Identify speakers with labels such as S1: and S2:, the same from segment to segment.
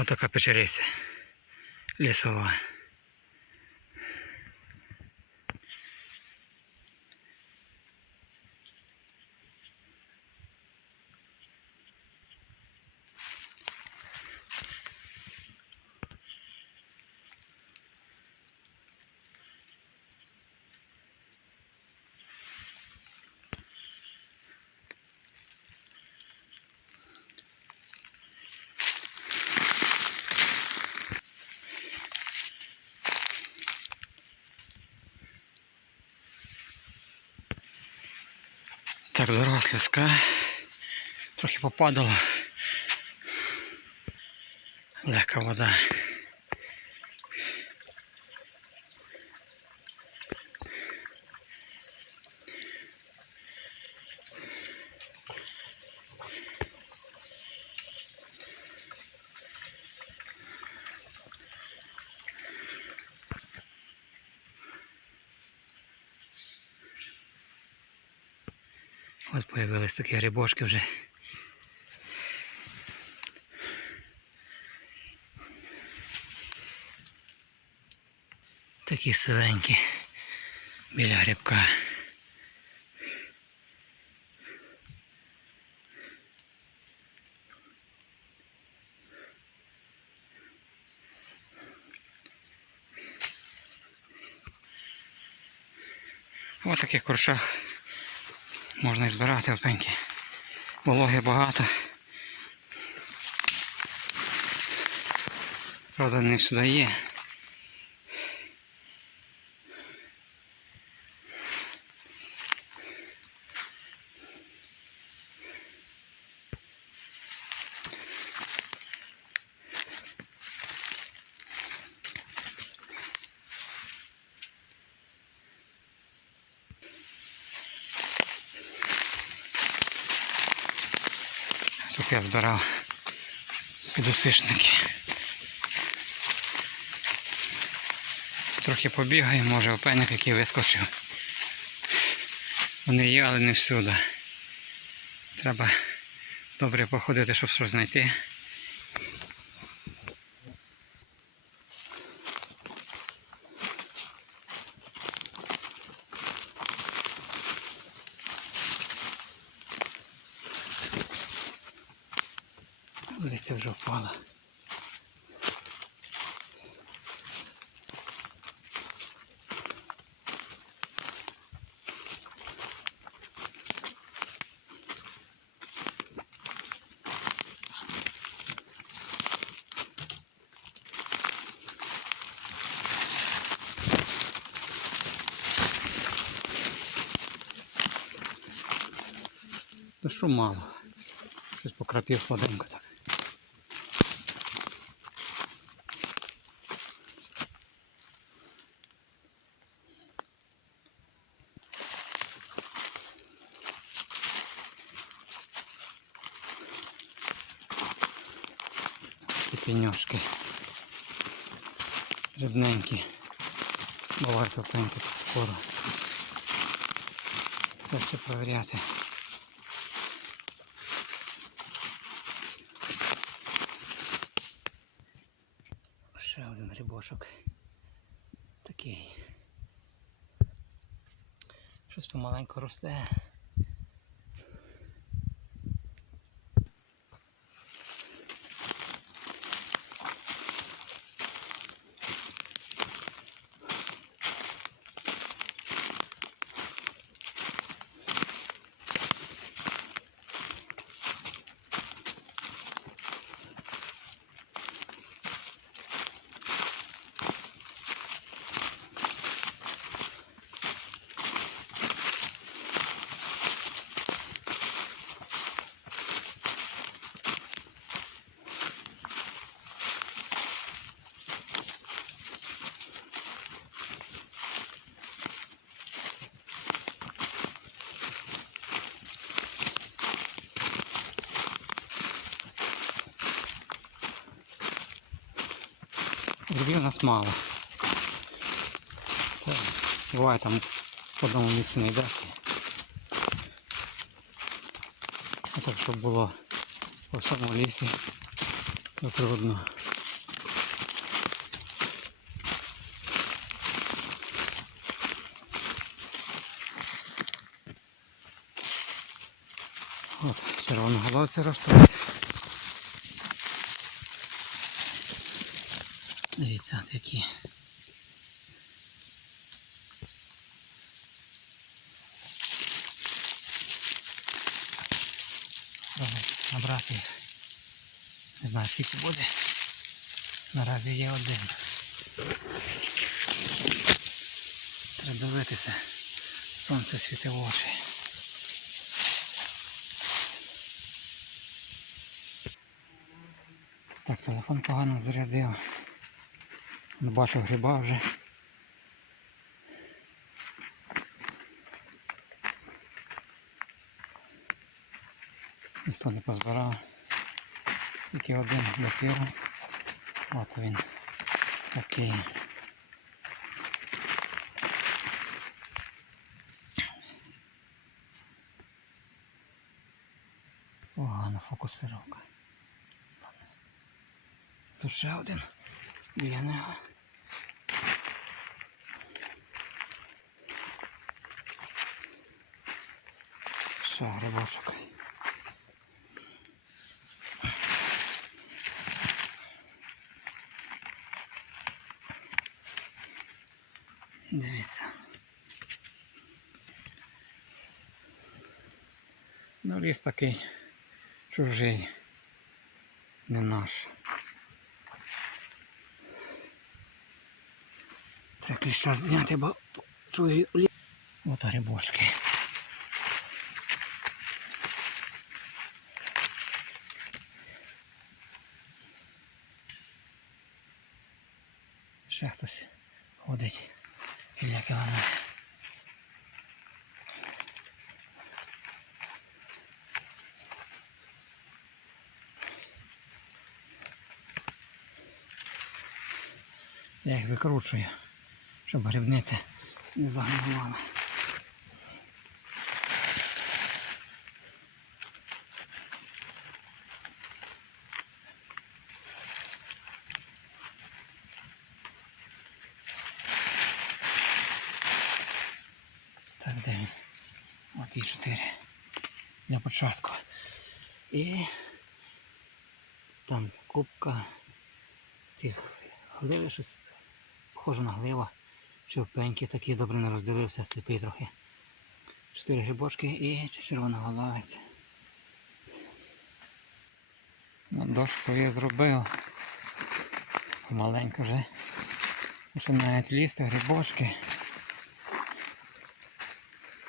S1: Отака печериця лісова. Так, дорога ліска. Трохи попадало. Легка вода. От появились такі грибочки вже. Такі силенькі біля грибка. Ось таких коршах можна і збирати опеньки. Вологи багато. Правда, не всюди є. Тут я збирав підусишники. Трохи побігаю, може опеник, який вискочив. Вони є, але не всюди. Треба добре походити, щоб щось знайти. Впало. Ну що мало? Щось покрапів слабенько так. Такі пеньошки. Рибненькі. Бувають опеньки тут скоро. Треба ще провіряти. Ще один грибочок. Такий. Щось помаленьку росте. Тоді у нас мало. Так, буває там по одному місці не йде. А так, щоб було по самому лісі, трудно. Вот, червоноголовці ростуть. Дивіться, от які. Набрати. Не знаю скільки буде. Наразі є один. Треба дивитися. Сонце світе в очі. Так, телефон погано зарядив. Не бачу гриба вже. Ніхто не позбирав. Тільки один допіру. От він такий. Погана фокусировка. Тут ще один біля нього. Ще грибочок. Дивіться. Ну, ліс такий чужий, не наш. Треба кліща зняти, бо чую лі... От грибочки. Я їх викручую, щоб грибниця не загнивала. Так, де він? От і чотири. Для початку. І там кубка тих гливи, щось похоже на глива. Човпеньки такі добре не роздивився, сліпий трохи. Чотири грибочки і червона головиця. Ну, дощ своє зробив. Маленько вже. Починають лізти грибочки.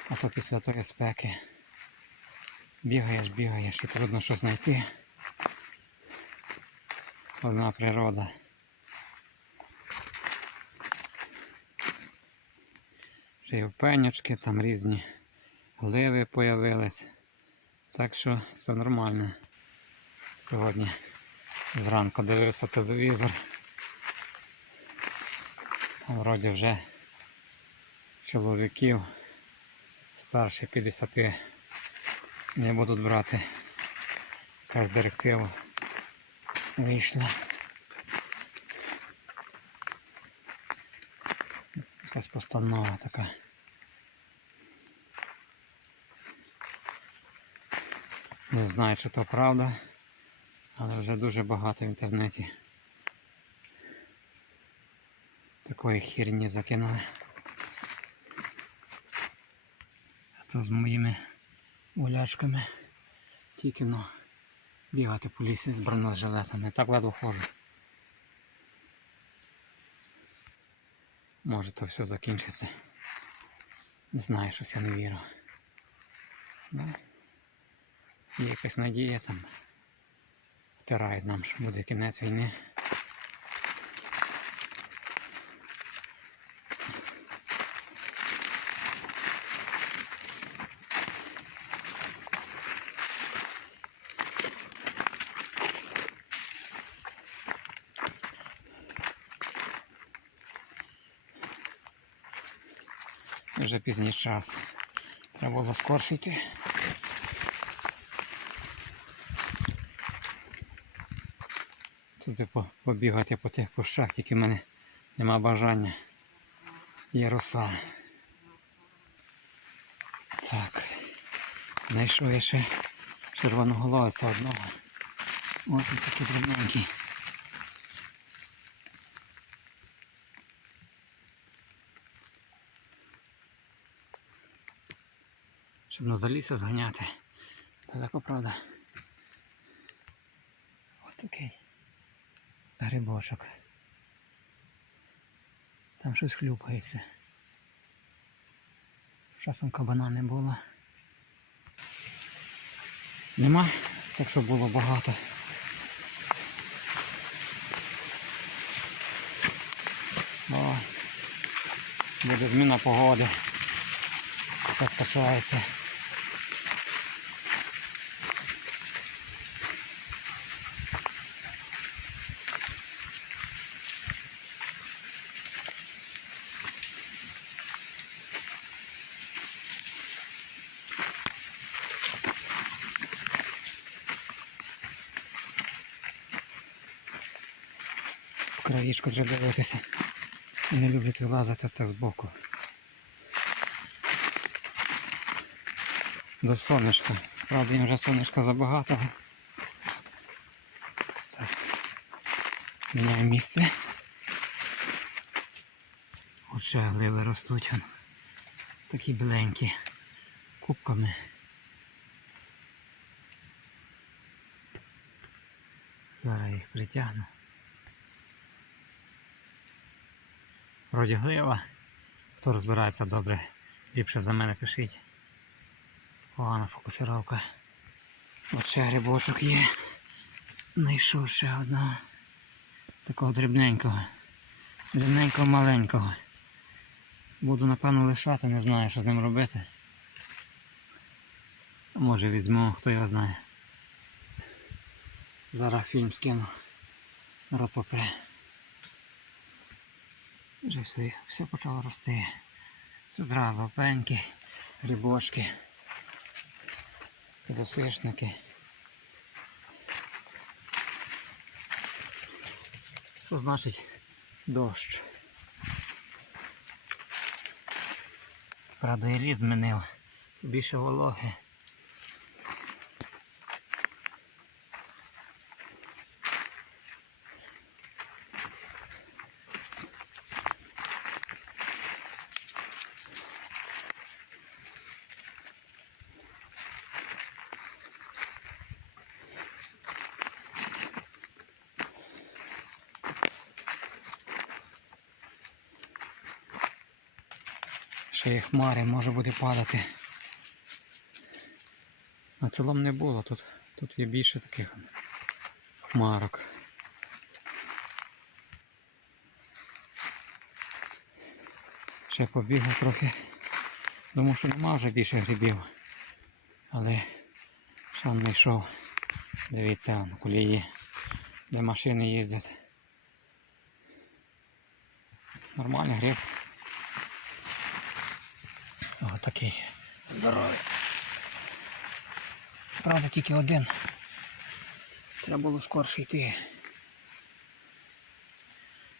S1: А то після тої спеки бігаєш, бігаєш і трудно щось знайти. Одна природа. Ще й пенючки, там різні гливи появились. Так що все нормально. Сьогодні зранку дивився телевізор. Вроді вже чоловіків старше 50 не будуть брати. Якась директива вийшла. Якась постанова така. Не знаю, чи то правда, але вже дуже багато в інтернеті такої херні закинули. А то з моїми улячками тільки ну, бігати по лісі з бронежилетами. Так ледве ходжу. Може то все закінчиться. Не знаю, щось я не вірю. Є якась надія там. Втирають нам, що буде кінець війни. Вже пізній час. Треба було скорше по- побігати по тих кущах, тільки в мене нема бажання. Є роса. Так. Знайшов я ще червоноголовця одного. Ось він такий дрібненький. Щоб на залісся зганяти. Далеко, правда. Ось такий грибочок. Там щось хлюпається. Часом кабана не було. Нема, так що було багато. О, буде зміна погоди. Так качається. В треба дивитися. Не люблять вилазити так збоку. До сонечка. Правда, їм вже сонечка забагато. Так. Міняємо місце. От ще гливи ростуть. вон. Такі біленькі. Кубками. Зараз їх притягну. Вроді глива. Хто розбирається добре, ліпше за мене пишіть. Погана фокусировка. От ще грибочок є. Знайшов ще одного. Такого дрібненького. Дрібненького маленького. Буду напевно лишати, не знаю, що з ним робити. Може візьму, хто його знає. Зараз фільм скину. Народ попре. Вже все, все почало рости. Одразу опеньки, грибочки, підосишники. Що значить дощ? Правда, і ліс змінив. Більше вологи. Ще є хмари, може буде падати. На цілому не було, тут, тут є більше таких хмарок. Ще побігав трохи. Думав, що нема вже більше грибів. Але сам знайшов. Дивіться, на колії, де машини їздять. Нормальний гриб. Такий здоровий. Правда, тільки один. Треба було скорше йти.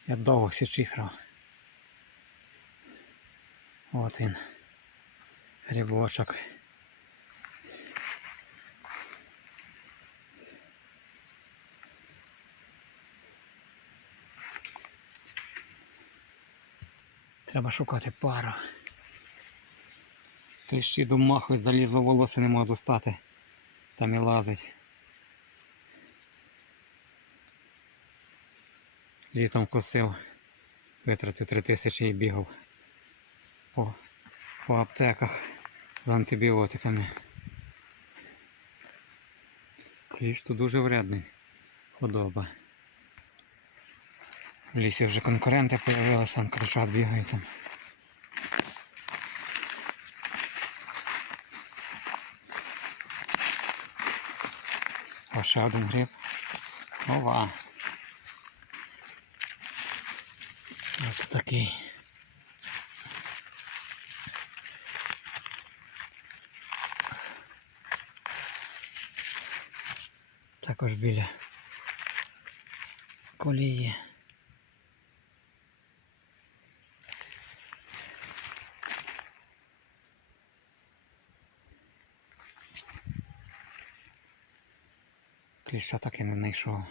S1: Я довго всі чихрав. От він. Грибочок. Треба шукати пару. Кліщі домахують, залізло волосся не можу достати. Там і лазить. Літом косив, витратив три тисячі і бігав по, по аптеках з антибіотиками. Кліщ тут дуже вредний. Худоба. В лісі вже конкуренти з'явилися, там кричать, бігають там. О, ще один гриб. Ова. Ось такий. Також біля колії. Кліща так і не знайшов.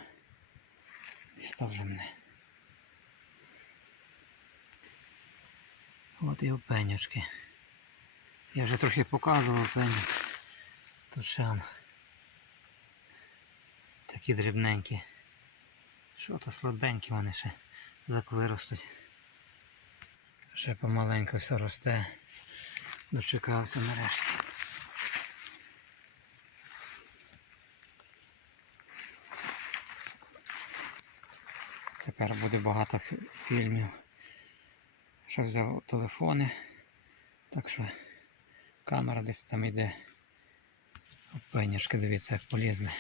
S1: Дістав вже мене. От і опенячки. Я вже трохи показував опеньок. Тут ще такі дрібненькі. Що то слабенькі вони ще зак виростуть. Ще помаленьку все росте. Дочекався нарешті. Тепер буде багато фільмів. Що взяв телефони. Так що камера десь там йде. Опенюшки, дивіться, як полізли.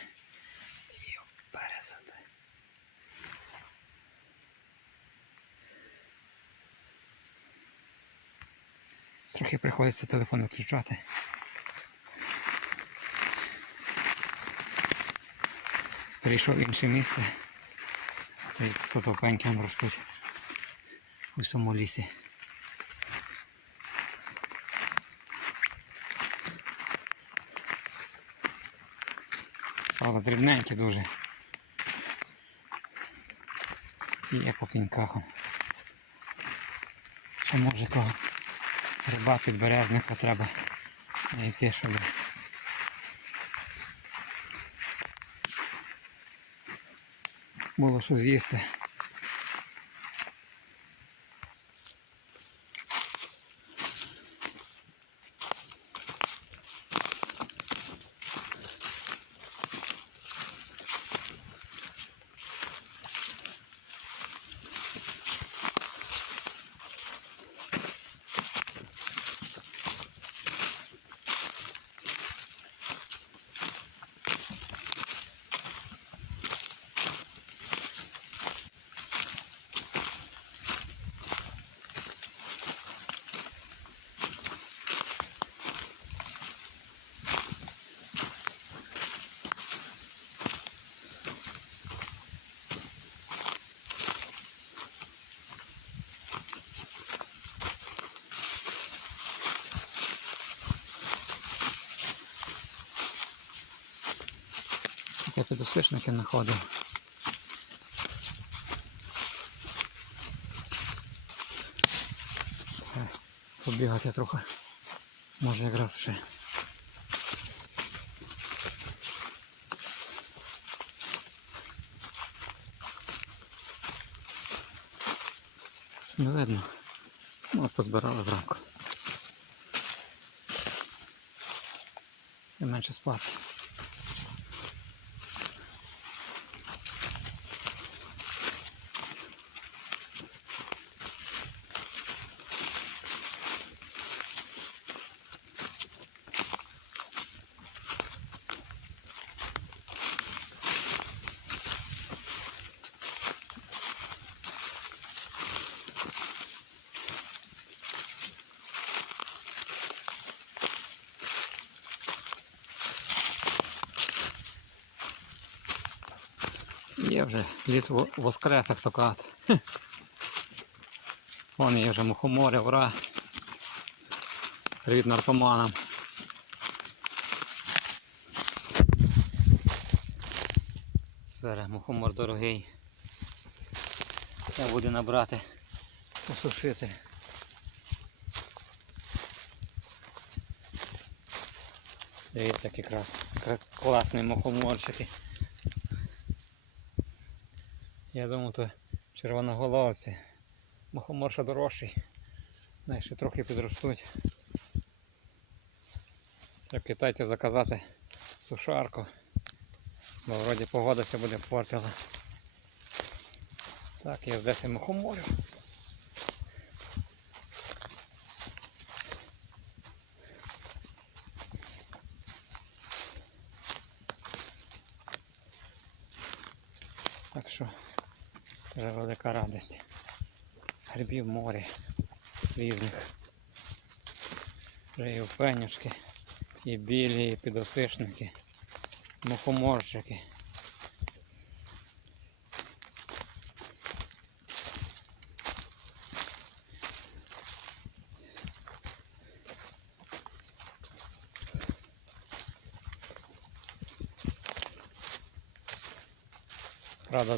S1: Пересади. Трохи приходиться телефон виключати. Прийшов в інше місце. Тут опеньки вон ростуть у цьому лісі. Але дрібненькі дуже. І по піньках. Ще може кого риба підберезника треба знайти, щоб було що з'їсти. Я підосвічники знаходив. Е, Побігати трохи. Може якраз ще. Не видно. Ну, позбирали зранку. І менше спати. Є вже ліс во- воскрес, як. Вон є вже мухомори, ура. Привіт наркоманам. Зараз мухомор дорогий. Треба буде набрати, посушити. Дивіться, який крас, класний мухоморчики. Я думаю, то червоноголовці. Мухомор ще дорожчий. Най ще трохи підростуть. Треба китайців заказати сушарку. Бо вроді погода ся буде портила. Так, я здесь мухоморю. Так що вже велика радість. Грибів море різних. Вже і опенюшки, і білі, і підосишники, мухоморчики.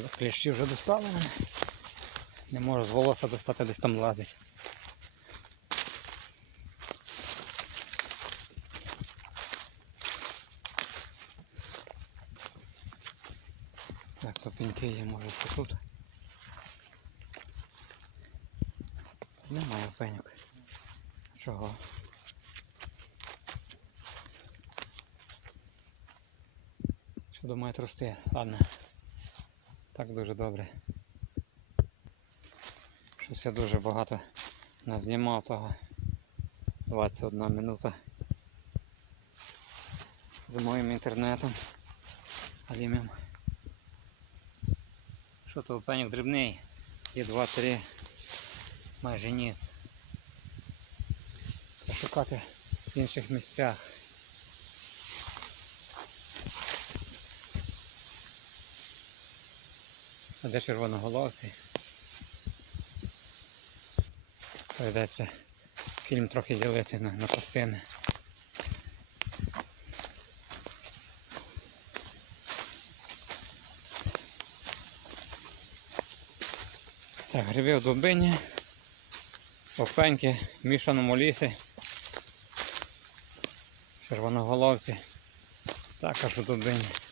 S1: Кліщі вже достали мене. Не можу з волоса достати, десь там лазить. Так, то пеньки є, може тут. Немає пеньок. Чого? Що думають рости? Ладно. Так дуже добре. Щось я дуже багато назнімав того. 21 минута з моїм інтернетом. Алімем. Що то пеньок дрібний? Є 2-3 майже ніц. Треба шукати в інших місцях. А де червоноголовці? Прийдеться фільм трохи ділити на, на частини. Так, гриби в дубині, опеньки в мішаному лісі, червоноголовці, також у дубині.